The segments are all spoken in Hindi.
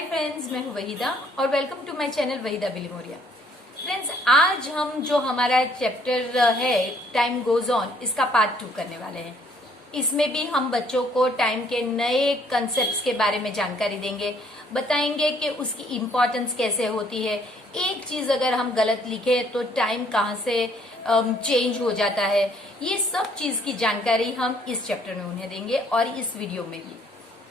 हाय फ्रेंड्स, मैं हूँ वहीदा और welcome to my channel Waheeda Bilimoria. Friends, आज हम जो हमारा चैप्टर है टाइम गोज ऑन, इसका पार्ट 2 करने वाले हैं। इसमें भी हम बच्चों को टाइम के नए कंसेप्ट्स के बारे में जानकारी देंगे, बताएंगे कि उसकी इम्पोर्टेंस कैसे होती है। एक चीज अगर हम गलत लिखे तो टाइम कहाँ से चेंज हो जाता है, ये सब चीज की जानकारी हम इस चैप्टर में उन्हें देंगे और इस वीडियो में भी।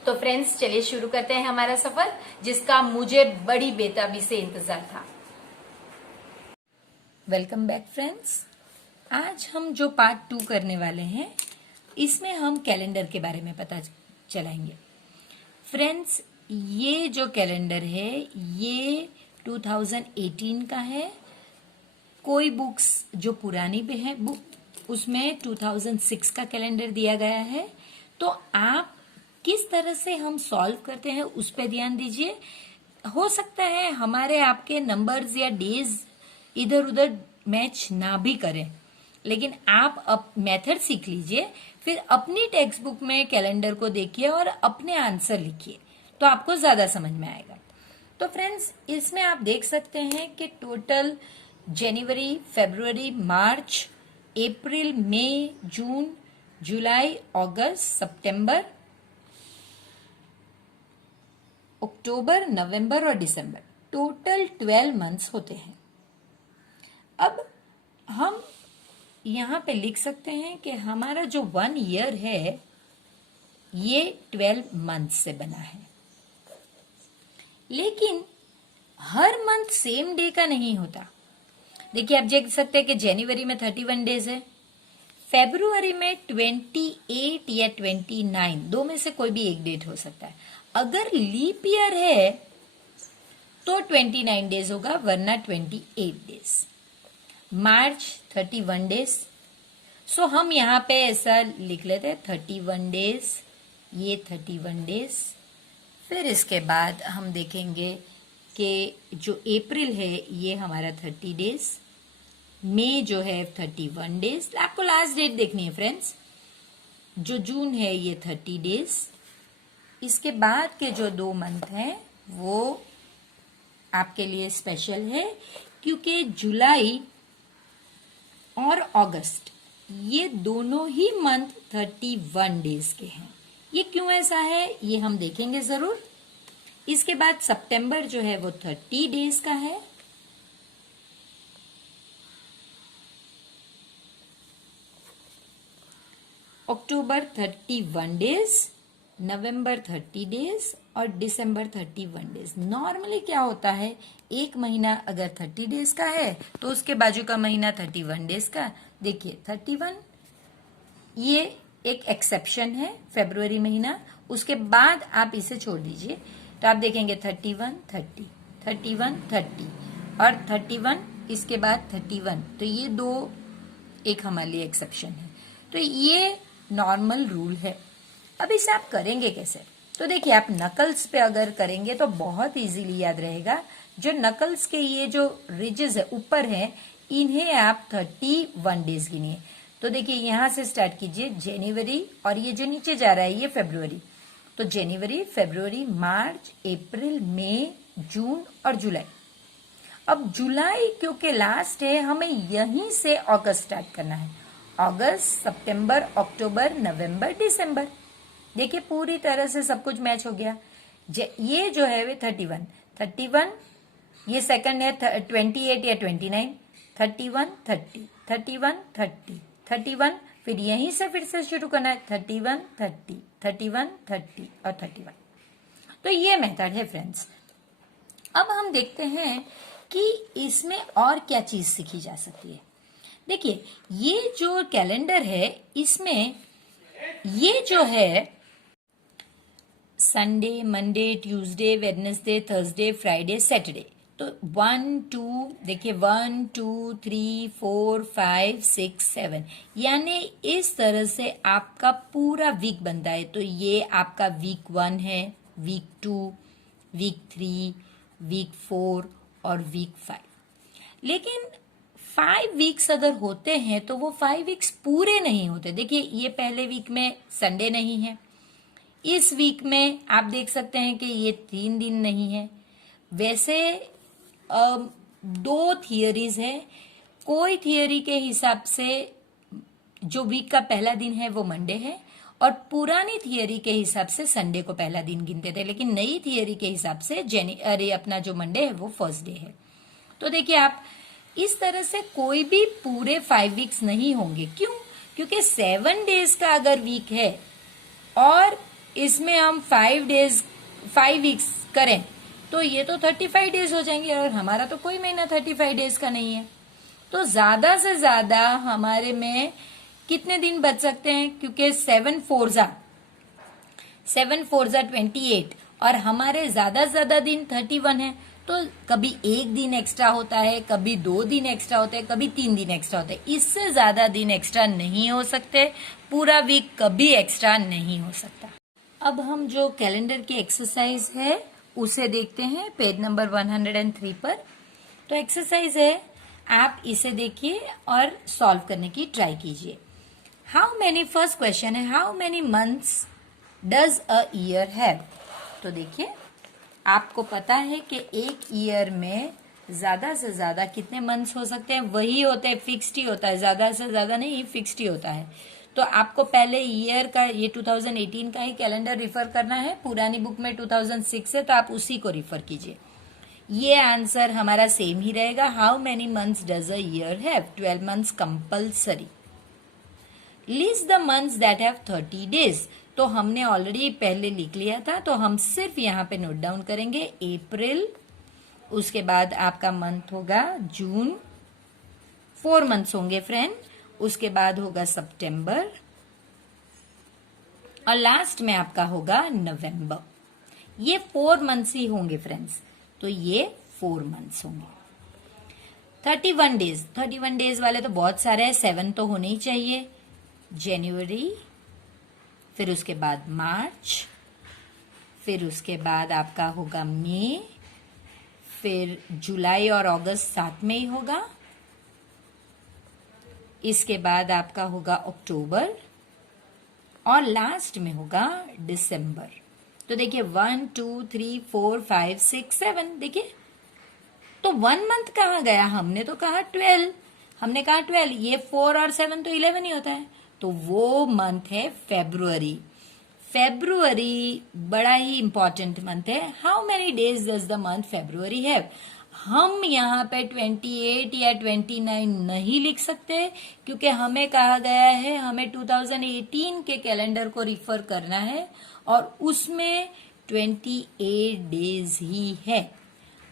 तो फ्रेंड्स, चलिए शुरू करते हैं हमारा सफर, जिसका मुझे बड़ी बेताबी से इंतजार था। Welcome back friends. आज हम जो पार्ट 2 करने वाले हैं, इसमें हम कैलेंडर के बारे में पता चलाएंगे। फ्रेंड्स, ये जो कैलेंडर है ये 2018 का है। कोई बुक्स जो पुरानी पे है बुक, उसमें 2006 का कैलेंडर दिया गया है। तो आप किस तरह से हम सॉल्व करते हैं उस पर ध्यान दीजिए। हो सकता है हमारे आपके नंबर्स या डेज इधर उधर मैच ना भी करें, लेकिन आप अब मेथड सीख लीजिए, फिर अपनी टेक्स्ट बुक में कैलेंडर को देखिए और अपने आंसर लिखिए, तो आपको ज्यादा समझ में आएगा। तो फ्रेंड्स, इसमें आप देख सकते हैं कि टोटल जनवरी, फरवरी, मार्च, अप्रैल, मई, जून, जुलाई, अगस्त, सितंबर, अक्टूबर, नवंबर और दिसंबर, टोटल 12 मंथ्स होते हैं। अब हम यहां पे लिख सकते हैं कि हमारा जो 1 ईयर है ये 12 मंथ से बना है। लेकिन हर मंथ सेम डे का नहीं होता। देखिए, आप देख सकते हैं कि जनवरी में 31 डेज है, फरवरी में 28 या 29, दो में से कोई भी एक डेट हो सकता है। अगर लीप ईयर है तो 29 डेज होगा, वरना 28 डेज। मार्च 31 डेज। सो हम यहाँ पे ऐसा लिख लेते हैं 31 डेज, ये 31 डेज। फिर इसके बाद हम देखेंगे कि जो अप्रैल है ये हमारा 30 डेज, मई जो है 31 डेज। आपको लास्ट डेट देखनी है फ्रेंड्स। जो जून है ये 30 डेज। इसके बाद के जो 2 मंथ हैं वो आपके लिए स्पेशल है, क्योंकि जुलाई और अगस्त ये दोनों ही मंथ 31 डेज के हैं। ये क्यों ऐसा है ये हम देखेंगे जरूर। इसके बाद सितंबर जो है वो 30 डेज का है। अक्टूबर 31 डेज, नवंबर 30 डेज और दिसंबर 31 डेज। नॉर्मली क्या होता है, एक महीना अगर 30 डेज का है तो उसके बाजू का महीना 31 डेज का। देखिए 31 ये एक एक्सेप्शन है, फरवरी महीना। उसके बाद आप इसे छोड़ दीजिए तो आप देखेंगे 31 30, 31 30 और 31, इसके बाद 31। तो ये दो एक हमारे लिए एक्सेप्शन है। तो ये नॉर्मल रूल है। अब इसे आप करेंगे कैसे? तो देखिए, आप नकल्स पे अगर करेंगे तो बहुत इजीली याद रहेगा। जो नकल्स के ये जो रिजेस है ऊपर है, इन्हें आप 31 डेज गिनिए। तो देखिए, यहां से स्टार्ट कीजिए जनवरी, और ये जो नीचे जा रहा है ये फरवरी। तो जनवरी, फरवरी, मार्च, अप्रैल, मई, जून और जुलाई। अब जुलाई क्योंकि लास्ट है, हमें यहीं से अगस्त स्टार्ट करना है। अगस्त, सितंबर, अक्टूबर, नवंबर, दिसंबर। देखिए, पूरी तरह से सब कुछ मैच हो गया। ये जो है वे 31, ये सेकंड है 28 या 29, 31 30, 31 30, 31, फिर यहीं से फिर से शुरू करना है 31 30, 31 30 और 31। तो ये मेथड है फ्रेंड्स। अब हम देखते हैं कि इसमें और क्या चीज सीखी जा सकती है। देखिए, ये जो कैलेंडर है इसमें ये जो है Sunday, Monday, Tuesday, Wednesday, Thursday, Friday, Saturday. तो 1 2 देखिए 1 2 3 4 5 6 7, यानी इस तरह से आपका पूरा वीक बनता है। तो ये आपका वीक 1 है, वीक 2, वीक 3, वीक 4 और वीक 5। लेकिन 5 वीक्स अगर होते हैं तो वो 5 वीक्स पूरे नहीं होते। देखिए, ये पहले वीक में संडे नहीं है, इस वीक में आप देख सकते हैं कि ये 3 दिन नहीं है। वैसे 2 थियरीज है। कोई थियरी के हिसाब से जो वीक का पहला दिन है वो मंडे है, और पुरानी थियरी के हिसाब से संडे को पहला दिन गिनते थे, लेकिन नई थियरी के हिसाब से अपना जो मंडे है वो फर्स्ट डे है। तो देखिए आप, इस तरह से कोई भी पूरे 5 वीक्स नहीं होंगे। क्यों? क्योंकि 7 डेज का अगर वीक है और इसमें हम 5 वीक्स करें तो ये तो 35 डेज हो जाएंगे, और हमारा तो कोई महीना 35 डेज का नहीं है। तो ज्यादा से ज्यादा हमारे में कितने दिन बच सकते हैं? क्योंकि 7 4 जा 28, और हमारे ज्यादा से ज्यादा दिन 31 है। तो कभी 1 दिन एक्स्ट्रा होता है, कभी 2 दिन एक्स्ट्रा होते हैं, कभी 3 दिन एक्स्ट्रा होते हैं। इससे ज्यादा दिन एक्स्ट्रा नहीं हो सकते, पूरा वीक कभी एक्स्ट्रा नहीं हो सकता। अब हम जो कैलेंडर की एक्सरसाइज है उसे देखते हैं पेज नंबर 103 पर। तो एक्सरसाइज है, आप इसे देखिए और सॉल्व करने की ट्राई कीजिए। हाउ मेनी, फर्स्ट क्वेश्चन है, how many months does a year have? तो देखिए, आपको पता है कि एक ईयर में ज्यादा से ज्यादा कितने मंथ्स हो सकते हैं? वही होते हैं, फिक्स्ड ही होता है, ज्यादा से ज्यादा नहीं, फिक्स्ड ही होता है। तो आपको पहले ईयर का, ये 2018 का ही कैलेंडर रिफर करना है। पुरानी बुक में 2006 है, तो आप उसी को रिफर कीजिए। ये आंसर हमारा सेम ही रहेगा। How many months does a year have? 12 months compulsory. List the months that have 30 days. तो हमने ऑलरेडी पहले लिख लिया था, तो हम सिर्फ यहाँ पे नोट डाउन करेंगे अप्रैल, उसके बाद आपका मंथ होगा जून, 4 मंथ्स होंगे फ्रेंड, उसके बाद होगा सितंबर, और लास्ट में आपका होगा नवंबर। ये 4 मंथ्स ही होंगे फ्रेंड्स, तो ये 4 मंथ्स होंगे। 31 डेज वाले तो बहुत सारे हैं, 7 तो होने ही चाहिए। जनवरी, फिर उसके बाद मार्च, फिर उसके बाद आपका होगा मई, फिर जुलाई और अगस्त साथ में ही होगा, इसके बाद आपका होगा अक्टूबर, और लास्ट में होगा दिसंबर। तो देखिए 1 2 3 4 5 6 7, देखिए तो 1 मंथ कहाँ गया? हमने तो कहा 12, हमने कहा 12, ये 4 और 7 तो 11 ही होता है। तो वो मंथ है फेब्रुअरी। फेब्रुअरी बड़ा ही इंपॉर्टेंट मंथ है। How many days does the month February have? हम यहाँ पे 28 या 29 नहीं लिख सकते, क्योंकि हमें कहा गया है हमें 2018 के कैलेंडर को रिफर करना है, और उसमें 28 डेज ही है।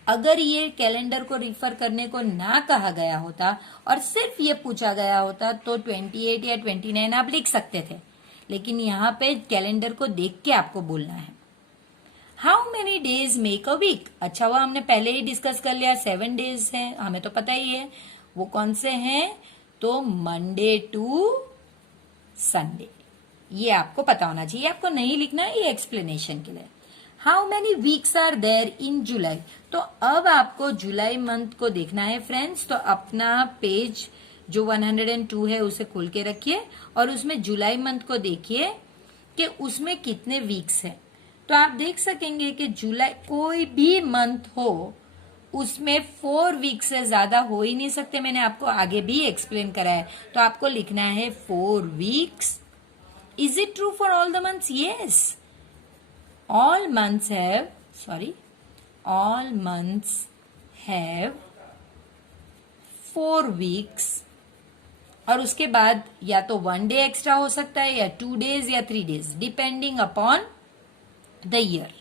अगर ये कैलेंडर को रिफर करने को ना कहा गया होता और सिर्फ ये पूछा गया होता तो 28 या 29 आप लिख सकते थे, लेकिन यहाँ पे कैलेंडर को देख के आपको बोलना है। How many days make a week? अच्छा हुआ हमने पहले ही डिस्कस कर लिया, 7 डेज है, हमें तो पता ही है वो कौन से हैं। तो मंडे टू संडे, ये आपको पता होना चाहिए, आपको नहीं लिखना है, ये एक्सप्लेनेशन के लिए। How many weeks are there in July? तो अब आपको जुलाई मंथ को देखना है फ्रेंड्स। तो अपना पेज जो 102 है उसे खोल के रखिए और उसमें जुलाई मंथ को देखिए कि उसमें कितने वीक्स हैं। तो आप देख सकेंगे कि जुलाई कोई भी मंथ हो उसमें 4 वीक्स से ज्यादा हो ही नहीं सकते। मैंने आपको आगे भी एक्सप्लेन करा है। तो आपको लिखना है 4 weeks. Is it true for all the months? Yes, all months have 4 weeks, और उसके बाद या तो 1 डे एक्स्ट्रा हो सकता है या 2 डेज या 3 days, depending upon the year.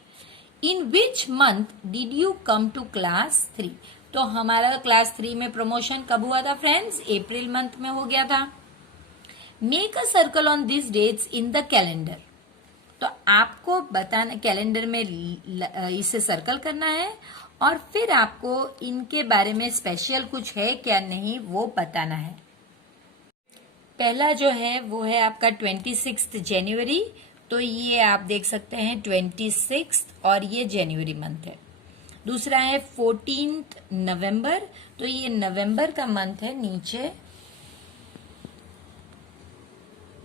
In which month did you come to class 3? तो हमारा क्लास 3 में प्रमोशन कब हुआ था फ्रेंड्स? अप्रैल मंथ में हो गया था। Make a circle on this dates in the calendar. तो आपको बताना, कैलेंडर में इसे सर्कल करना है और फिर आपको इनके बारे में स्पेशल कुछ है क्या नहीं वो बताना है। पहला जो है वो है आपका 26 जनवरी। तो ये आप देख सकते हैं 26 और ये जनवरी मंथ है। दूसरा है 14 नवंबर। तो ये नवंबर का मंथ है, नीचे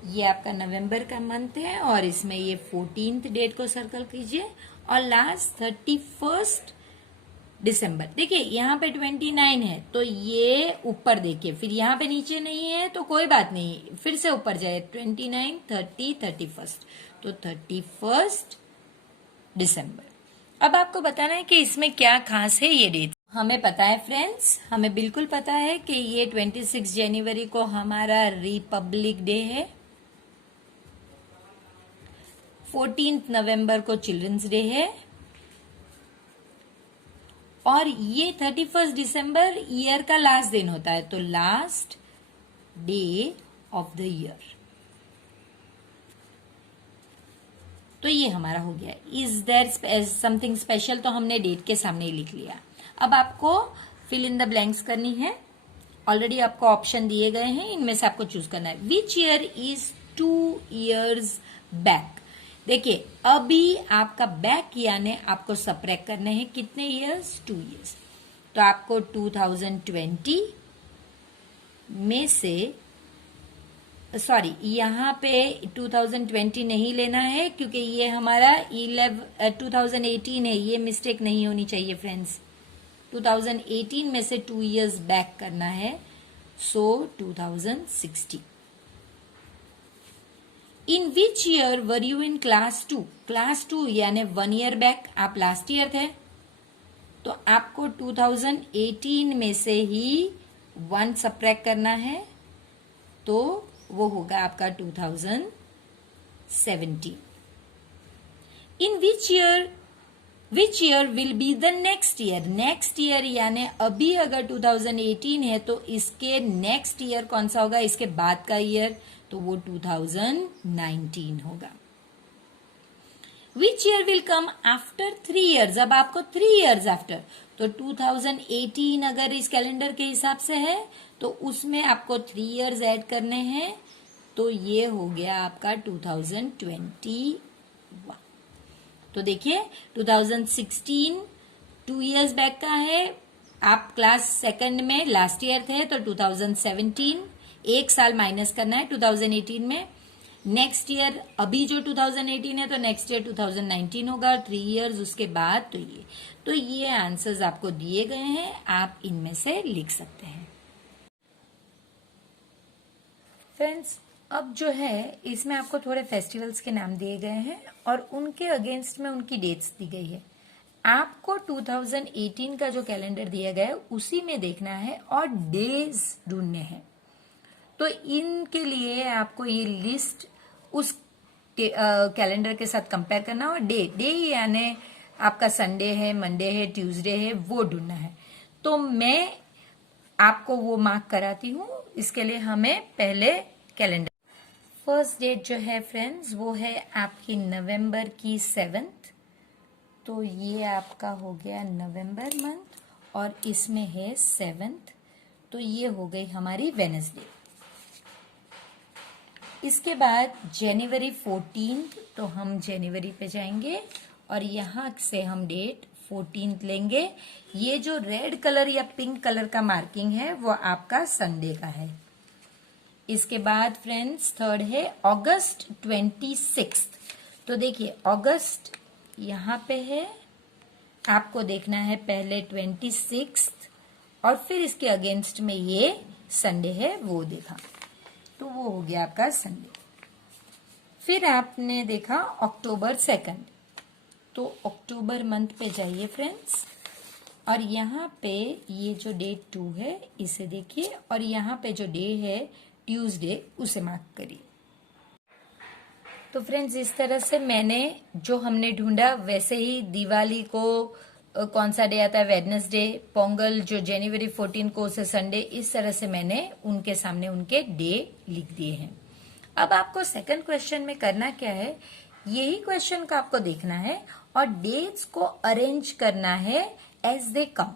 ये आपका नवंबर का मंथ है और इसमें ये 14th डेट को सर्कल कीजिए और लास्ट 31st दिसंबर। देखिए यहाँ पे 29 है तो ये ऊपर देखिए, फिर यहाँ पे नीचे नहीं है तो कोई बात नहीं, फिर से ऊपर जाए 29, 30, 31st, तो 31st दिसंबर। अब आपको बताना है कि इसमें क्या खास है ये डेट। हमें पता है फ्रेंड्स, हमें बिल्कुल पता है कि ये 26 जनवरी को हमारा रिपब्लिक डे है, 14 नवंबर को चिल्ड्रंस डे है और ये 31 दिसंबर ईयर का लास्ट दिन होता है, तो last day of the year. तो ये हमारा हो गया। इज देयर समथिंग स्पेशल, तो हमने डेट के सामने ही लिख लिया। अब आपको फिल इन द ब्लैंक्स करनी है। ऑलरेडी आपको ऑप्शन दिए गए हैं, इनमें से आपको चूज करना है। Which year is 2 years back. देखिए अभी आपका बैक यानी आपको सब्ट्रैक्ट करने हैं कितने ईयर्स, 2 years। तो आपको 2020 में से, सॉरी यहाँ पे 2020 नहीं लेना है क्योंकि ये हमारा 2018 है, ये मिस्टेक नहीं होनी चाहिए फ्रेंड्स। 2018 में से 2 years बैक करना है, so 2016। In which year were you in class 2। Class 2 यानी 1 year बैक, आप लास्ट ईयर थे तो आपको 2018 में से ही 1 सब्ट्रैक्ट करना है, तो वो होगा आपका 2017। In which year will be the next year. Next year यानी अभी अगर 2018 है तो इसके नेक्स्ट ईयर कौन सा होगा, इसके बाद का ईयर, तो वो 2019 होगा। विच year will come after 3 years। अब आपको 3 years आफ्टर, तो 2018 अगर इस कैलेंडर के हिसाब से है तो उसमें आपको 3 years ऐड करने हैं, तो ये हो गया आपका 2021। तो देखिए 2016 2 years बैक का है, आप क्लास सेकंड में लास्ट ईयर थे तो 2017 एक साल माइनस करना है 2018 में। नेक्स्ट ईयर अभी जो 2018 है तो नेक्स्ट ईयर 2019 होगा, 3 years उसके बाद, तो ये आंसर्स आपको दिए गए हैं, आप इनमें से लिख सकते हैं। फ्रेंड्स अब जो है इसमें आपको थोड़े फेस्टिवल्स के नाम दिए गए हैं और उनके अगेंस्ट में उनकी डेट्स दी गई है। आपको 2018 का जो कैलेंडर दिया गया है उसी में देखना है और डेज ढूंढने हैं। तो इनके लिए आपको ये लिस्ट उस कैलेंडर के साथ कंपेयर करना और डे यानी आपका संडे है, मंडे है, ट्यूसडे है, वो ढूंढना है। तो मैं आपको वो मार्क कराती हूँ। इसके लिए हमें पहले कैलेंडर, फर्स्ट डेट जो है फ्रेंड्स वो है आपकी नवंबर की 7th, तो ये आपका हो गया नवंबर मंथ और इसमें है 7th, तो ये हो गई हमारी वेडनेसडे। इसके बाद जनवरी 14th, तो हम जनवरी पे जाएंगे और यहाँ से हम डेट 14th लेंगे। ये जो रेड कलर या पिंक कलर का मार्किंग है वो आपका संडे का है। इसके बाद फ्रेंड्स थर्ड है अगस्त 26। तो देखिए अगस्त यहाँ पे है, आपको देखना है पहले 26 और फिर इसके अगेंस्ट में ये संडे है वो देखा, तो वो हो गया आपका संडे। फिर आपने देखा अक्टूबर 2, तो अक्टूबर मंथ पे जाइए फ्रेंड्स और यहाँ पे ये जो डेट 2 है इसे देखिए और यहाँ पे जो डे है ट्यूसडे उसे मार्क करिए। तो फ्रेंड्स इस तरह से मैंने जो हमने ढूंढा वैसे ही दिवाली को कौन सा डे आता है, वेडनेसडे, पोंगल जो जनवरी 14 को उसे संडे, इस तरह से मैंने उनके सामने उनके डे लिख दिए हैं। अब आपको सेकंड क्वेश्चन में करना क्या है, यही क्वेश्चन का आपको देखना है और डेट्स को अरेंज करना है एज दे कम,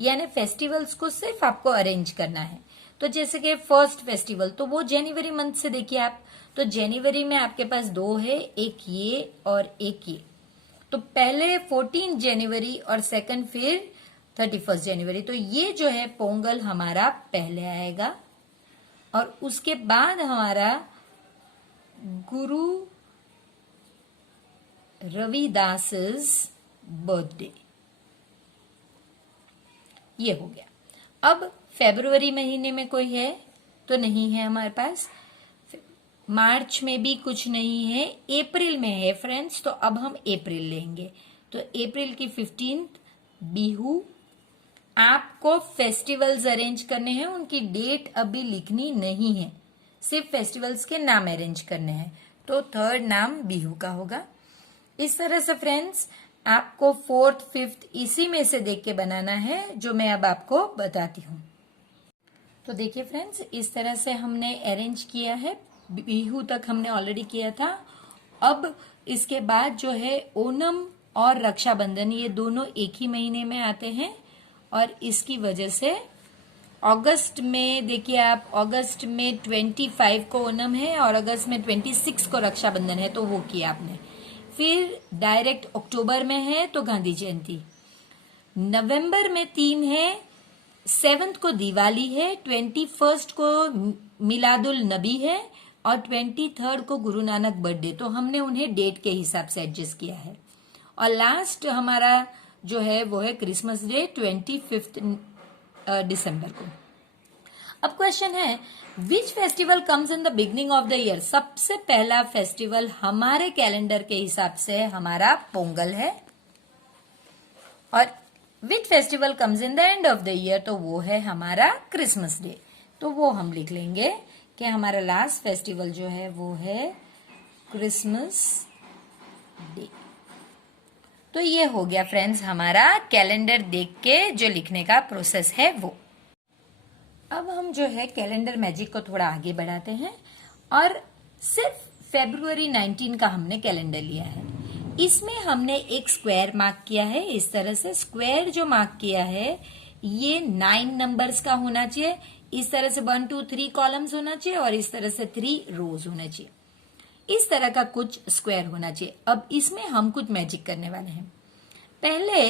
यानी फेस्टिवल्स को सिर्फ आपको अरेंज करना है। तो जैसे कि फर्स्ट फेस्टिवल तो वो जनवरी मंथ से देखिए आप, तो जनवरी में आपके पास 2 है, एक ये और एक ये, तो पहले 14 जनवरी और सेकंड फिर 31 जनवरी, तो ये जो है पोंगल हमारा पहले आएगा और उसके बाद हमारा गुरु रविदास's बर्थडे। ये हो गया। अब फरवरी महीने में कोई है तो नहीं है हमारे पास, मार्च में भी कुछ नहीं है, अप्रैल में है फ्रेंड्स, तो अब हम अप्रैल लेंगे। तो अप्रैल की 15 बिहू। आपको फेस्टिवल्स अरेंज करने हैं, उनकी डेट अभी लिखनी नहीं है, सिर्फ फेस्टिवल्स के नाम अरेंज करने हैं। तो थर्ड नाम बिहू का होगा। इस तरह से फ्रेंड्स आपको 4th 5th इसी में से देख के बनाना है, जो मैं अब आपको बताती हूँ। तो देखिए फ्रेंड्स, इस तरह से हमने अरेंज किया है। बिहू तक हमने ऑलरेडी किया था। अब इसके बाद जो है ओणम और रक्षाबंधन, ये दोनों एक ही महीने में आते हैं, और इसकी वजह से अगस्त में देखिए आप, अगस्त में 25 को ओणम है और अगस्त में 26 को रक्षाबंधन है, तो वो किया आपने। फिर डायरेक्ट अक्टूबर में है तो गांधी जयंती। नवंबर में 3 है, 7th को दिवाली है, 21st को मिलादुल नबी है और 23rd को गुरु नानक बर्थडे। तो हमने उन्हें डेट के हिसाब से एडजस्ट किया है। और लास्ट हमारा जो है वो है क्रिसमस डे, 25 दिसंबर को। अब क्वेश्चन है, which festival comes in the beginning of the year. सबसे पहला फेस्टिवल हमारे कैलेंडर के हिसाब से हमारा पोंगल है, और which festival comes in the end of the year, तो वो है हमारा क्रिसमस डे। तो वो हम लिख लेंगे कि हमारा लास्ट फेस्टिवल जो है वो है क्रिसमस डे। तो ये हो गया फ्रेंड्स हमारा कैलेंडर देख के जो लिखने का प्रोसेस है वो। अब हम जो है कैलेंडर मैजिक को थोड़ा आगे बढ़ाते हैं, और सिर्फ फरवरी 19 का हमने कैलेंडर लिया है। इसमें हमने एक स्क्वायर मार्क किया है। इस तरह से स्क्वायर जो मार्क किया है ये 9 नंबर्स का होना चाहिए। इस तरह से 1 2 3 कॉलम्स होना चाहिए और इस तरह से 3 रोज होना चाहिए। इस तरह का कुछ स्क्वायर होना चाहिए। अब इसमें हम कुछ मैजिक करने वाले हैं। पहले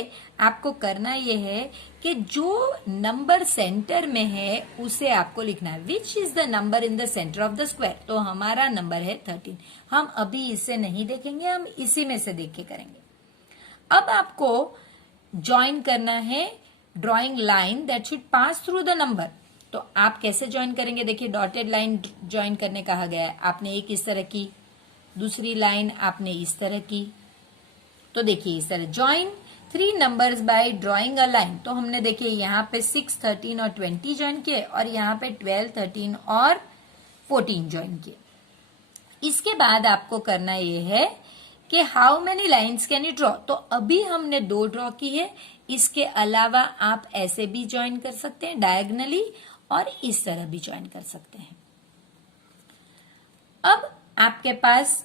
आपको करना यह है कि जो नंबर सेंटर में है उसे आपको लिखना है। Which is the number in the centre of the square. तो हमारा नंबर है 13। हम अभी इसे नहीं देखेंगे, हम इसी में से देख के करेंगे। अब आपको ज्वाइन करना है drawing line that should pass through the number. तो आप कैसे ज्वाइन करेंगे, देखिए डॉटेड लाइन ज्वाइन करने कहा गया है। आपने एक इस तरह की, दूसरी लाइन आपने इस तरह की। तो देखिए इस तरह join 3 numbers by drawing a line. तो हमने देखिए यहाँ पे 6, 13 और 20 ज्वाइन किए, और यहाँ पे 12, 13 और 14 ज्वाइन किए। इसके बाद आपको करना ये है कि how many lines can you draw. तो अभी हमने 2 ड्रॉ की है। इसके अलावा आप ऐसे भी ज्वाइन कर सकते हैं डायगनली, और इस तरह भी ज्वाइन कर सकते हैं। अब आपके पास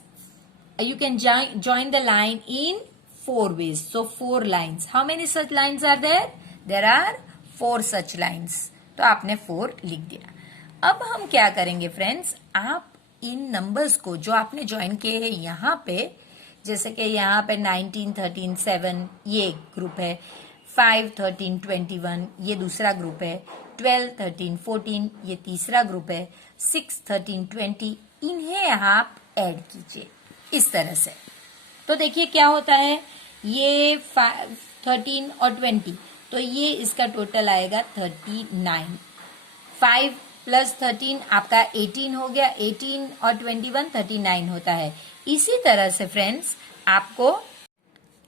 you can join the line in 4 ways. So 4 lines. How many such lines are there? There are 4 such lines. तो आपने 4 लिख दिया। अब हम क्या करेंगे फ्रेंड्स, आप इन नंबर्स को जो आपने ज्वाइन किए हैं यहाँ पे, जैसे कि यहाँ पे 19, 13, 7 ये एक ग्रुप है, 5, 13, 21 ये दूसरा ग्रुप है, 12, 13, 14 ये तीसरा ग्रुप है, 6, 13, 20 इन्हें आप ऐड कीजिए इस तरह से। तो देखिए क्या होता है, ये 13 और 20, तो ये इसका टोटल आएगा 39। 5 प्लस 13 आपका 18 हो गया। 18 और 21 39 होता है। इसी तरह से फ्रेंड्स आपको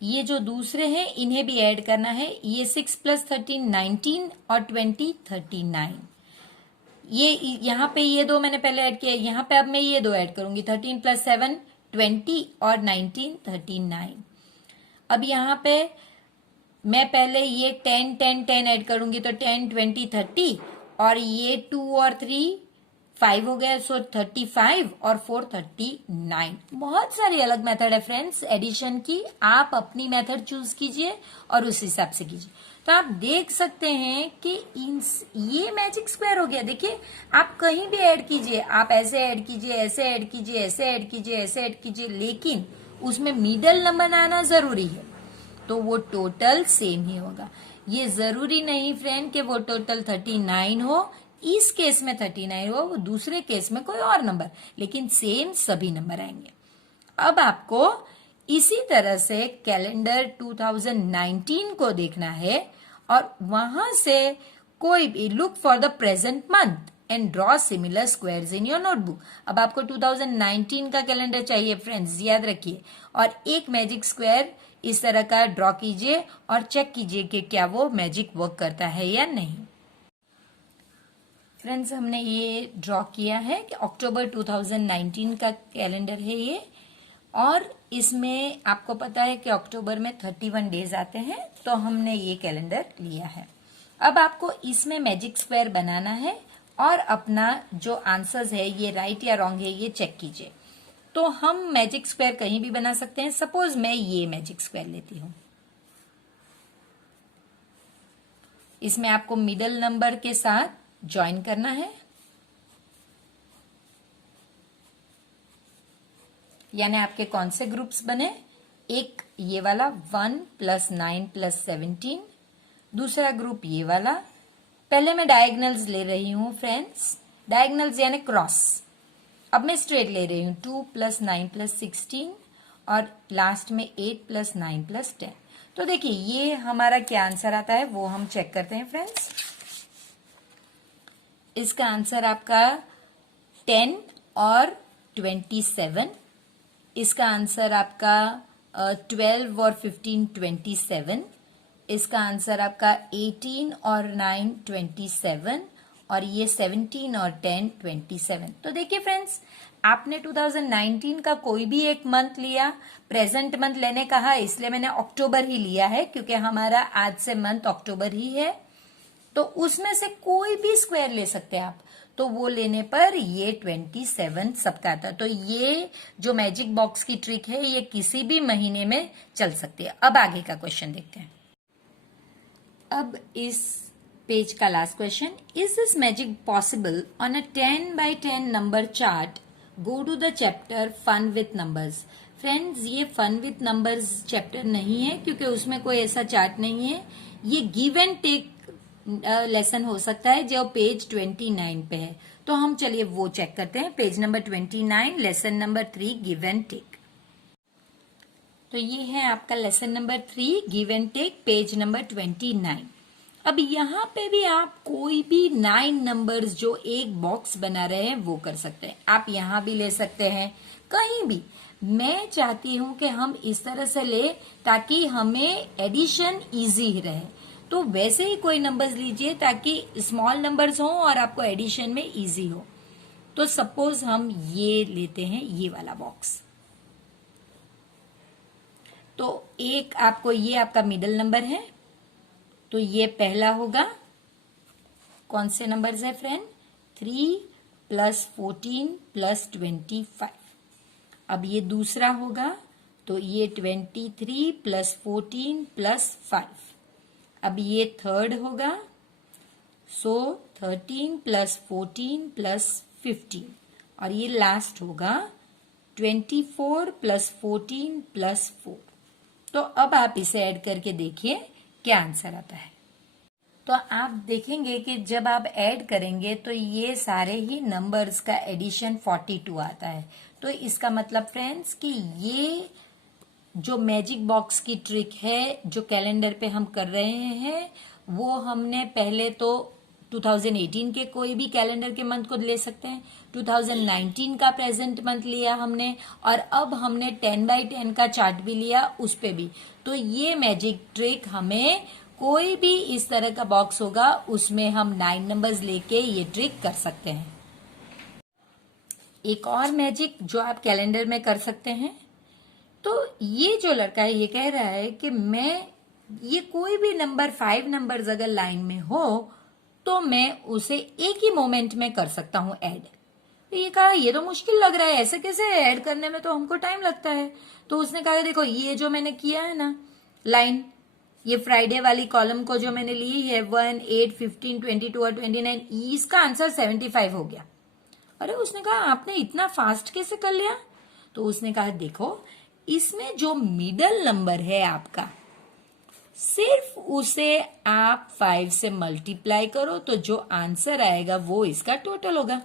ये जो दूसरे हैं इन्हें भी ऐड करना है। ये 6 प्लस 13 19 और 20 39। ये यहाँ पे ये 2 मैंने पहले ऐड किया, यहाँ पे अब मैं ये 2 ऐड करूंगी। 13 प्लस 7 20 और 19 39। अब यहाँ पे मैं पहले ये 10 10 10 ऐड करूंगी, तो 10 20 30, और ये 2 और 3 5 हो गया, सो 35 और 4 39। बहुत सारी अलग मेथड है फ्रेंड्स एडिशन की, आप अपनी मेथड चूज कीजिए और उस हिसाब से कीजिए। तो आप देख सकते हैं कि ये मैजिक स्क्वायर हो गया। देखिए आप कहीं भी ऐड कीजिए, आप ऐसे ऐड कीजिए, ऐसे ऐड कीजिए, ऐसे ऐड कीजिए, ऐसे ऐड कीजिए, लेकिन उसमें मिडल नंबर आना जरूरी है, तो वो टोटल सेम ही होगा। ये जरूरी नहीं फ्रेंड कि वो टोटल 39 हो, इस केस में 39 हो, वो दूसरे केस में कोई और नंबर, लेकिन सेम सभी नंबर आएंगे। अब आपको इसी तरह से कैलेंडर 2019 को देखना है और वहां से कोई भी look for the present month and draw similar squares in your notebook. अब आपको 2019 का कैलेंडर चाहिए फ्रेंड्स, याद रखिए, और एक मैजिक स्क्वायर इस तरह का ड्रॉ कीजिए और चेक कीजिए कि क्या वो मैजिक वर्क करता है या नहीं। फ्रेंड्स, हमने ये ड्रॉ किया है कि अक्टूबर 2019 का कैलेंडर है ये, और इसमें आपको पता है कि अक्टूबर में 31 डेज आते हैं, तो हमने ये कैलेंडर लिया है। अब आपको इसमें मैजिक स्क्वायर बनाना है और अपना जो आंसर्स है ये राइट या रॉन्ग है ये चेक कीजिए। तो हम मैजिक स्क्वायर कहीं भी बना सकते हैं। सपोज मैं ये मैजिक स्क्वायर लेती हूं, इसमें आपको मिडल नंबर के साथ ज्वाइन करना है, यानी आपके कौन से ग्रुप्स बने, एक ये वाला 1 + 9 + 17, दूसरा ग्रुप ये वाला। पहले मैं डायगोनल्स ले रही हूं फ्रेंड्स, डायगोनल्स यानी क्रॉस। अब मैं स्ट्रेट ले रही हूं 2 + 9 + 16 और लास्ट में 8 + 9 + 10। तो देखिए ये हमारा क्या आंसर आता है वो हम चेक करते हैं फ्रेंड्स। इसका आंसर आपका 10 और 27, इसका आंसर आपका 12 और 15 27, इसका आंसर आपका 18 और 9 27, और ये 17 और 10 27। तो देखिए फ्रेंड्स, आपने 2019 का कोई भी एक मंथ लिया, प्रेजेंट मंथ लेने कहा इसलिए मैंने अक्टूबर ही लिया है क्योंकि हमारा आज से मंथ अक्टूबर ही है। तो उसमें से कोई भी स्क्वायर ले सकते हैं आप, तो वो लेने पर ये 27 सबका आता है। तो ये जो मैजिक बॉक्स की ट्रिक है ये किसी भी महीने में चल सकती है। अब आगे का क्वेश्चन देखते हैं। अब इस पेज का last question, is this magic possible on a 10 by 10 number chart, go to the chapter fun with numbers. Friends, ये फन विथ नंबर्स चैप्टर नहीं है क्योंकि उसमें कोई ऐसा चार्ट नहीं है। ये गिव एंड टेक लेसन हो सकता है जो पेज 29 पे है। तो हम चलिए वो चेक करते हैं। Page number 29, lesson number 3, give and take. तो ये है आपका lesson number 3, give and take, page number 29। अब यहाँ पे भी आप कोई भी 9 नंबर्स जो एक बॉक्स बना रहे हैं वो कर सकते हैं। आप यहाँ भी ले सकते हैं, कहीं भी। मैं चाहती हूं कि हम इस तरह से ले ताकि हमें एडिशन इजी रहे। तो वैसे ही कोई नंबर्स लीजिए ताकि स्मॉल नंबर्स हो और आपको एडिशन में इजी हो। तो सपोज हम ये लेते हैं, ये वाला बॉक्स। तो एक आपको, ये आपका मिडिल नंबर है, तो ये पहला होगा। कौन से नंबर्स है फ्रेंड? 3 + 14 + 25। अब ये दूसरा होगा, तो ये 23 + 14 + 5। अब ये थर्ड होगा, सो 13 + 14 + 15। और ये लास्ट होगा 24 + 14 + 4। तो अब आप इसे ऐड करके देखिए क्या आंसर आता है। तो आप देखेंगे कि जब आप ऐड करेंगे तो ये सारे ही नंबर्स का एडिशन 42 आता है। तो इसका मतलब फ्रेंड्स कि ये जो मैजिक बॉक्स की ट्रिक है जो कैलेंडर पे हम कर रहे हैं, वो हमने पहले तो 2018 के कोई भी कैलेंडर के मंथ को ले सकते हैं, 2019 का प्रेजेंट मंथ लिया हमने, और अब हमने 10 by 10 का चार्ट भी लिया उस पे भी। तो ये मैजिक ट्रिक हमें कोई भी इस तरह का बॉक्स होगा उसमें हम 9 नंबर्स लेके ये ट्रिक कर सकते हैं। एक और मैजिक जो आप कैलेंडर में कर सकते हैं, तो ये जो लड़का है ये कह रहा है कि मैं ये कोई भी नंबर 5 नंबर्स अगर लाइन में हो तो मैं उसे एक ही मोमेंट में कर सकता हूं ऐड। तो ये कहा ये तो मुश्किल लग रहा है, ऐसे कैसे ऐड करने में तो हमको टाइम लगता है। तो उसने कहा देखो ये जो मैंने किया है ना लाइन, ये फ्राइडे वाली कॉलम को जो मैंने ली है 1, 8, 15, 22 और 29, इसका आंसर 75 हो गया। अरे उसने कहा आपने इतना फास्ट कैसे कर लिया? तो उसने कहा देखो इसमें जो मिडल नंबर है आपका सिर्फ उसे आप 5 से मल्टीप्लाई करो तो जो आंसर आएगा वो इसका टोटल होगा।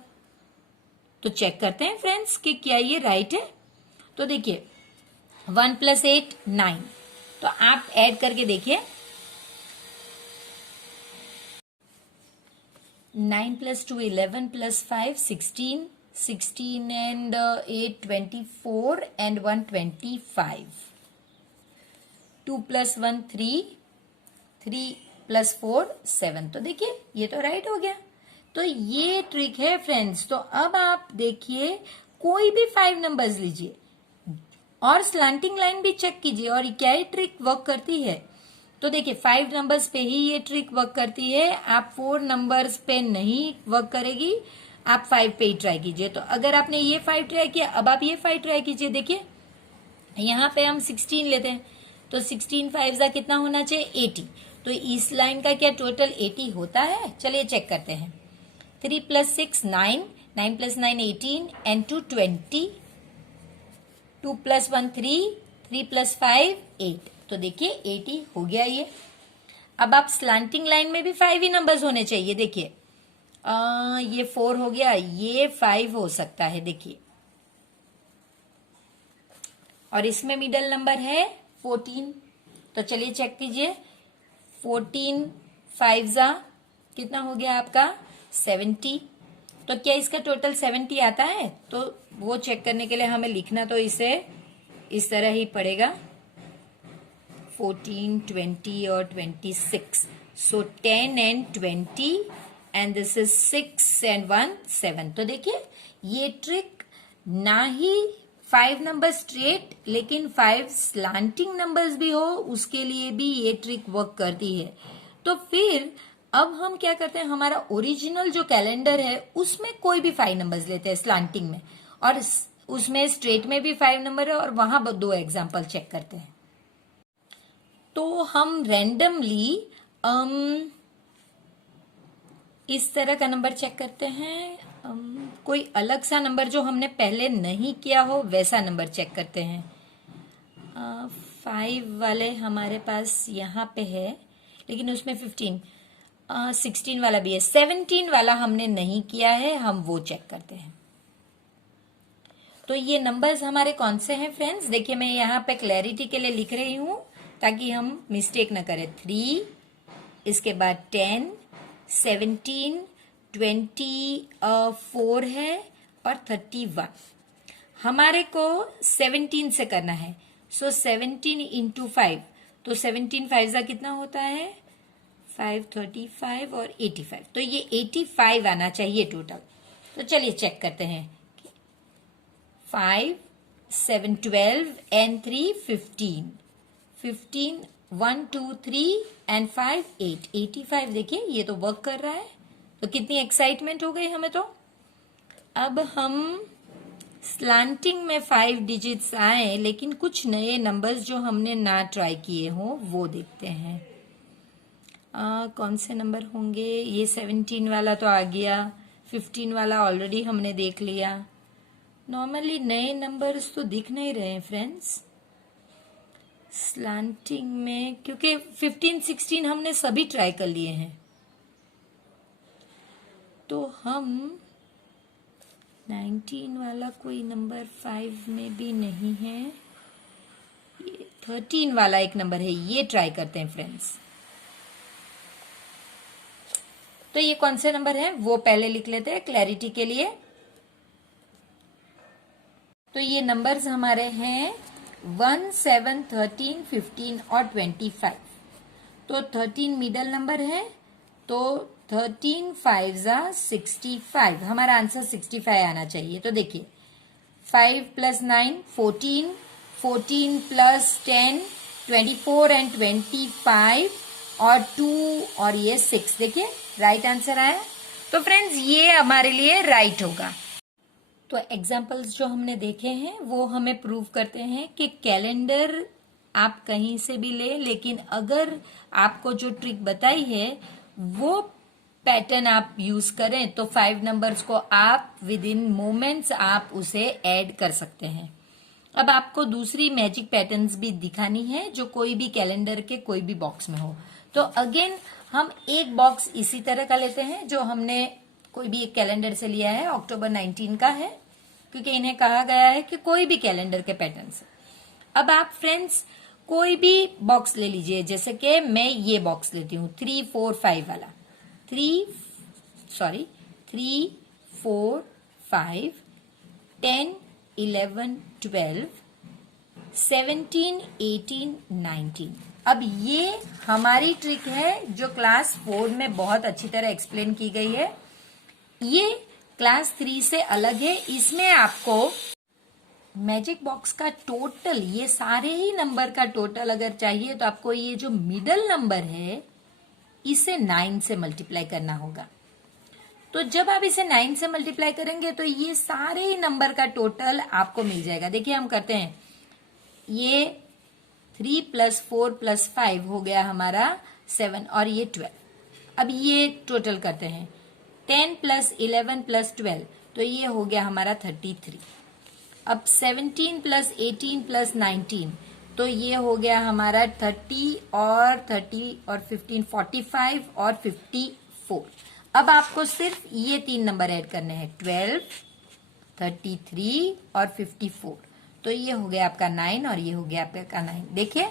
तो चेक करते हैं फ्रेंड्स कि क्या ये राइट है। तो देखिए 1 + 8 9, तो आप ऐड करके देखिए 9 + 2 11 + 5 16, 16 and 8 24 and 1 25, 2 + 1 3, 3 + 4 7। तो देखिए ये तो राइट हो गया। तो ये ट्रिक है फ्रेंड्स। तो अब आप देखिए कोई भी 5 नंबर्स लीजिए और स्लैंटिंग लाइन भी चेक कीजिए और क्या ये ट्रिक वर्क करती है। तो देखिए 5 नंबर्स पे ही ये ट्रिक वर्क करती है, आप 4 नंबर्स पे नहीं वर्क करेगी, आप 5 पे ही ट्राई कीजिए। तो अगर आपने ये 5 ट्राई किया, अब आप ये 5 ट्राई कीजिए। देखिए यहाँ पे हम 16 लेते हैं, तो 16 5 जा कितना होना चाहिए 80। तो इस लाइन का क्या टोटल 80 होता है? चलिए चेक करते हैं। 3 + 6 9, 9 + 9 18 and 2 20, 2 + 1 3, 3 + 5 8। तो देखिए 80 हो गया ये। अब आप स्लैंटिंग लाइन में भी 5 ही नंबर्स होने चाहिए। देखिए ये 4 हो गया, ये 5 हो सकता है देखिए, और इसमें मिडल नंबर है 14। तो चलिए चेक कीजिए 14 5 जा कितना हो गया आपका 70। तो क्या इसका टोटल 70 आता है? तो वो चेक करने के लिए हमें लिखना तो इसे इस तरह ही पड़ेगा 14 20 और 26। सो 10 and 20 and this is 6 and 1 7। तो देखिए ये ट्रिक ना ही 5 नंबर स्ट्रेट लेकिन 5 स्लांटिंग नंबर्स भी हो उसके लिए भी ये ट्रिक वर्क करती है। तो फिर अब हम क्या करते हैं, हमारा ओरिजिनल जो कैलेंडर है उसमें कोई भी 5 नंबर्स लेते हैं स्लांटिंग में, और उसमें स्ट्रेट में भी 5 नंबर है और वहां 2 एग्जाम्पल चेक करते हैं। तो हम रैंडमली इस तरह का नंबर चेक करते हैं, कोई अलग सा नंबर जो हमने पहले नहीं किया हो वैसा नंबर चेक करते हैं। 5 वाले हमारे पास यहाँ पे है लेकिन उसमें 15, 16 वाला भी है, 17 वाला हमने नहीं किया है, हम वो चेक करते हैं। तो ये नंबर्स हमारे कौन से हैं फ्रेंड्स? देखिए मैं यहाँ पे क्लैरिटी के लिए लिख रही हूं ताकि हम मिस्टेक ना करें। 3, इसके बाद 10, 17, 24 है और 31। हमारे को 17 से करना है, सो 17 × 5, तो 17 5 जा कितना होता है 5 35 और 85। तो ये 85 आना चाहिए टोटल। तो चलिए चेक करते हैं। 5 7 12 and 3 15, 15 1 2 3 and 5 8, 85। देखिए ये तो वर्क कर रहा है। तो कितनी एक्साइटमेंट हो गई हमें। तो अब हम स्लैंटिंग में 5 डिजिट्स आए लेकिन कुछ नए नंबर्स जो हमने ना ट्राई किए हों वो देखते हैं। कौन से नंबर होंगे? ये 17 वाला तो आ गया, 15 वाला ऑलरेडी हमने देख लिया। नॉर्मली नए नंबर्स तो दिख नहीं रहे हैं फ्रेंड्स स्लैंटिंग में, क्योंकि 15 16 हमने सभी ट्राई कर लिए हैं। तो हम 19 वाला कोई नंबर 5 में भी नहीं है, ये 13 वाला एक नंबर है, ये ट्राई करते हैं फ्रेंड्स। तो ये कौन से नंबर है वो पहले लिख लेते हैं क्लैरिटी के लिए। तो ये नंबर्स हमारे हैं 1 7 13 15 और 25। तो 13 मिडल नंबर है, तो 13 5 जा 65, हमारा आंसर 65 आना चाहिए। तो देखिए 5 + 9 14, 14 + 10 24 and 25 और 2 और ये 6। देखिए राइट आंसर आया। तो फ्रेंड्स ये हमारे लिए राइट होगा। तो एग्जाम्पल्स जो हमने देखे हैं वो हमें प्रूव करते हैं कि कैलेंडर आप कहीं से भी ले, लेकिन अगर आपको जो ट्रिक बताई है वो पैटर्न आप यूज करें तो 5 नंबर्स को आप विद इन मोमेंट्स आप उसे ऐड कर सकते हैं। अब आपको दूसरी मैजिक पैटर्न्स भी दिखानी है जो कोई भी कैलेंडर के कोई भी बॉक्स में हो। तो अगेन हम एक बॉक्स इसी तरह का लेते हैं जो हमने कोई भी एक कैलेंडर से लिया है, अक्टूबर 19 का है, क्योंकि इन्हें कहा गया है कि कोई भी कैलेंडर के पैटर्न से। अब आप फ्रेंड्स कोई भी बॉक्स ले लीजिए, जैसे कि मैं ये बॉक्स लेती हूँ 3, 4, 5 वाला। 3, 4, 5, 10, 11, 12, 17, 18, 19। अब ये हमारी ट्रिक है जो क्लास 4 में बहुत अच्छी तरह एक्सप्लेन की गई है। ये क्लास 3 से अलग है। इसमें आपको मैजिक बॉक्स का टोटल, ये सारे ही नंबर का टोटल अगर चाहिए तो आपको ये जो मिडल नंबर है इसे 9 से मल्टीप्लाई करना होगा। तो जब आप इसे 9 से मल्टीप्लाई करेंगे तो ये सारे ही नंबर का टोटल आपको मिल जाएगा। देखिए हम करते हैं, ये 3 + 4 + 5 हो गया हमारा 7 और ये 12। अब ये टोटल करते हैं 10 + 11 + 12, तो ये हो गया हमारा 33। अब 17 + 18 + 19, तो ये हो गया हमारा 30 और 15 45 और 54। अब आपको सिर्फ ये 3 नंबर ऐड करने हैं, 12, 33 और 54। तो ये हो गया आपका 9 और ये हो गया आपका 9। देखिए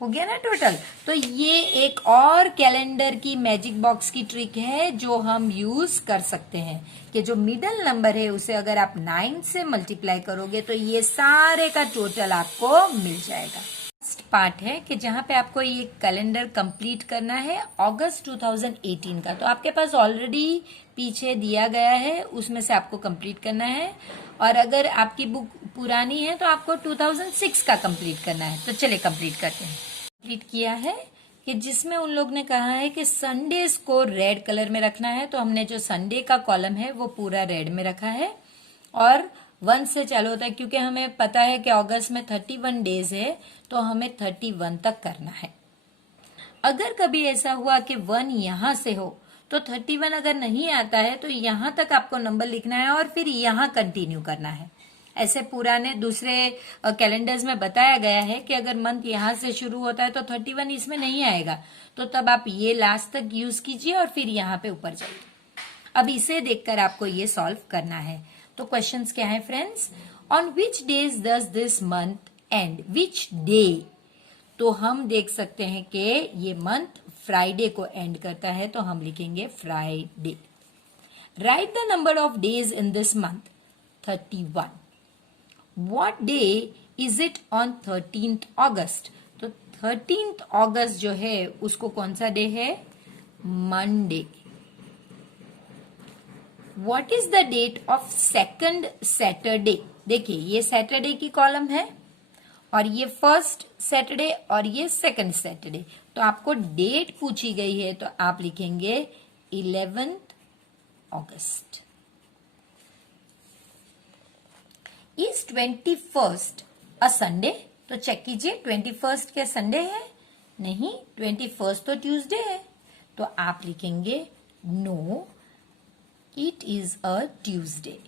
हो गया ना टोटल। तो ये एक और कैलेंडर की मैजिक बॉक्स की ट्रिक है जो हम यूज कर सकते हैं कि जो मिडल नंबर है उसे अगर आप 9 से मल्टीप्लाई करोगे तो ये सारे का टोटल आपको मिल जाएगा। लास्ट पार्ट है कि जहां पे आपको ये कैलेंडर कंप्लीट करना है अगस्त 2018 का। तो आपके पास ऑलरेडी पीछे दिया गया है, उसमें से आपको कंप्लीट करना है। और अगर आपकी बुक पुरानी है तो आपको 2006 का कंप्लीट करना है। तो चलिए कंप्लीट करते हैं। कंप्लीट किया है कि जिसमें उन लोग ने कहा है कि संडेज को रेड कलर में रखना है, तो हमने जो संडे का कॉलम है वो पूरा रेड में रखा है और 1 से चालू होता है, क्योंकि हमें पता है कि अगस्त में 31 डेज है तो हमें 31 तक करना है। अगर कभी ऐसा हुआ कि 1 यहां से हो तो 31 अगर नहीं आता है तो यहां तक आपको नंबर लिखना है और फिर यहां कंटिन्यू करना है। ऐसे पुराने दूसरे कैलेंडर्स में बताया गया है कि अगर मंथ यहां से शुरू होता है तो 31 इसमें नहीं आएगा, तो तब आप ये लास्ट तक यूज कीजिए और फिर यहाँ पे ऊपर जाइए। अब इसे देखकर आपको ये सॉल्व करना है। तो क्वेश्चंस क्या है friends? On which days does this month and? Which day? तो हम देख सकते हैं कि ये मंथ फ्राइडे को एंड करता है, तो हम लिखेंगे Friday. Right the number of days in this month, 31। What day is it on 13th August? तो 13th अगस्त जो है उसको कौन सा डे है? Monday. What is the date of second Saturday? देखिए ये सैटरडे की कॉलम है और ये फर्स्ट सैटरडे और ये सेकंड सैटरडे। तो आपको डेट पूछी गई है तो आप लिखेंगे 11th August. Is 21st a Sunday? तो चेक कीजिए 21st क्या संडे है? नहीं, 21st तो ट्यूसडे है। तो आप लिखेंगे no, it is a Tuesday.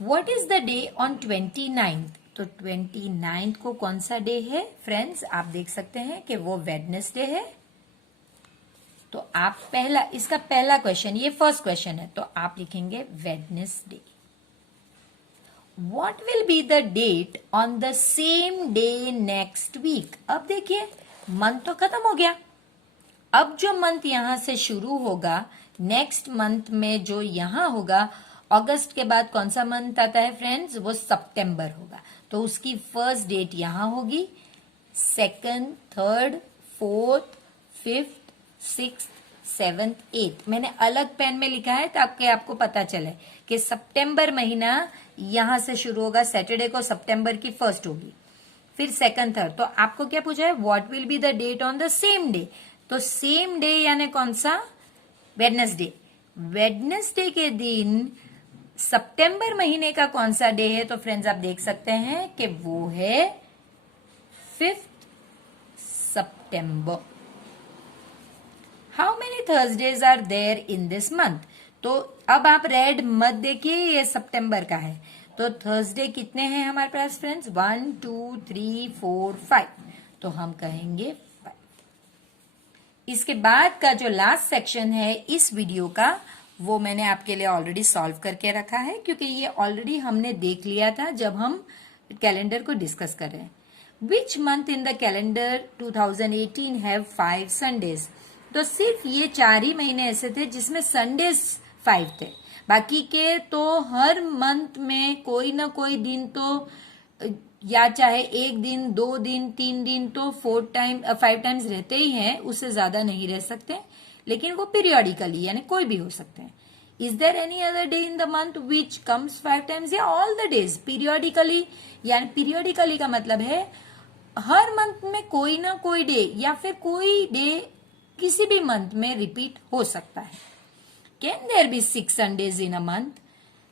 What is the day on 29th? तो 29th को कौन सा डे है फ्रेंड्स? आप देख सकते हैं कि वो वेडनेसडे है। तो आप इसका पहला क्वेश्चन, ये फर्स्ट क्वेश्चन है, तो आप लिखेंगे Wednesday. What will be the date on the same day next week? अब देखिए मंथ तो खत्म हो गया। अब जो मंथ यहां से शुरू होगा, नेक्स्ट मंथ में जो यहां होगा, अगस्त के बाद कौन सा मंथ आता है फ्रेंड्स? वो सितंबर होगा। तो उसकी फर्स्ट डेट यहां होगी, second, third, fourth, fifth, 6th, 7th, 8th। मैंने अलग पेन में लिखा है ताकि आपको पता चले कि सितंबर महीना यहां से शुरू होगा, सैटरडे को सितंबर की फर्स्ट होगी, फिर सेकंड, थर्ड। तो आपको क्या पूछा है? What will be the date on the same day? तो सेम डे यानी कौन सा? वेडनेसडे। वेडनेसडे के दिन सितंबर महीने का कौन सा डे है? तो फ्रेंड्स आप देख सकते हैं कि वो है 5th सितंबर। How many Thursdays are there in this month? तो अब आप रेड मत देखिए, ये सितंबर का है। तो थर्सडे कितने हैं हमारे पास फ्रेंड्स? 1 2 3 4 5, तो हम कहेंगे 5। इसके बाद का जो लास्ट सेक्शन है इस वीडियो का, वो मैंने आपके लिए ऑलरेडी सॉल्व करके रखा है, क्योंकि ये ऑलरेडी हमने देख लिया था जब हम कैलेंडर को डिस्कस कर रहे हैं। Which month in the calendar 2018 have 5 Sundays? तो सिर्फ ये 4 ही महीने ऐसे थे जिसमें संडेज 5 थे, बाकी के तो हर मंथ में कोई ना कोई दिन तो, या चाहे 1 दिन 2 दिन 3 दिन, तो 5 टाइम्स रहते ही हैं, उससे ज्यादा नहीं रह सकते, लेकिन वो पीरियोडिकली यानी कोई भी हो सकते हैं। Is there any other day in the month which comes 5 times? या ऑल द डेज पीरियोडिकली, यानी पीरियोडिकली का मतलब है हर मंथ में कोई ना कोई डे या फिर कोई डे किसी भी मंथ में रिपीट हो सकता है। Can there be 6 Sundays in a month?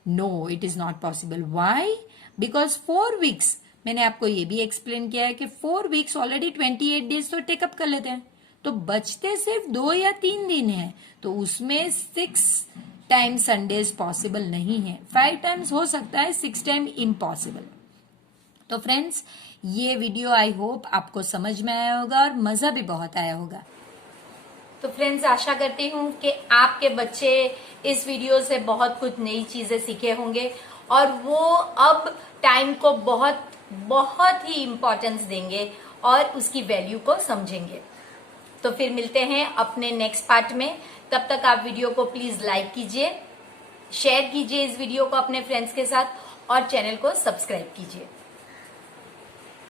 No, it is not possible. Why? Because 4 weeks, मैंने आपको ये भी एक्सप्लेन किया है कि 4 वीक्स ऑलरेडी 28 डेज तो टेकअप कर लेते हैं, तो बचते सिर्फ 2 या 3 दिन हैं, तो उसमें 6 टाइम संडेज पॉसिबल नहीं है। 5 टाइम्स हो सकता है, 6 टाइम इम्पॉसिबल। तो फ्रेंड्स, ये वीडियो आई होप आपको समझ में आया होगा और मजा भी बहुत आया होगा। तो फ्रेंड्स, आशा करती हूँ कि आपके बच्चे इस वीडियो से बहुत कुछ नई चीजें सीखे होंगे और वो अब टाइम को बहुत बहुत ही इम्पोर्टेंस देंगे और उसकी वैल्यू को समझेंगे। तो फिर मिलते हैं अपने नेक्स्ट पार्ट में। तब तक आप वीडियो को प्लीज लाइक कीजिए, शेयर कीजिए इस वीडियो को अपने फ्रेंड्स के साथ और चैनल को सब्सक्राइब कीजिए।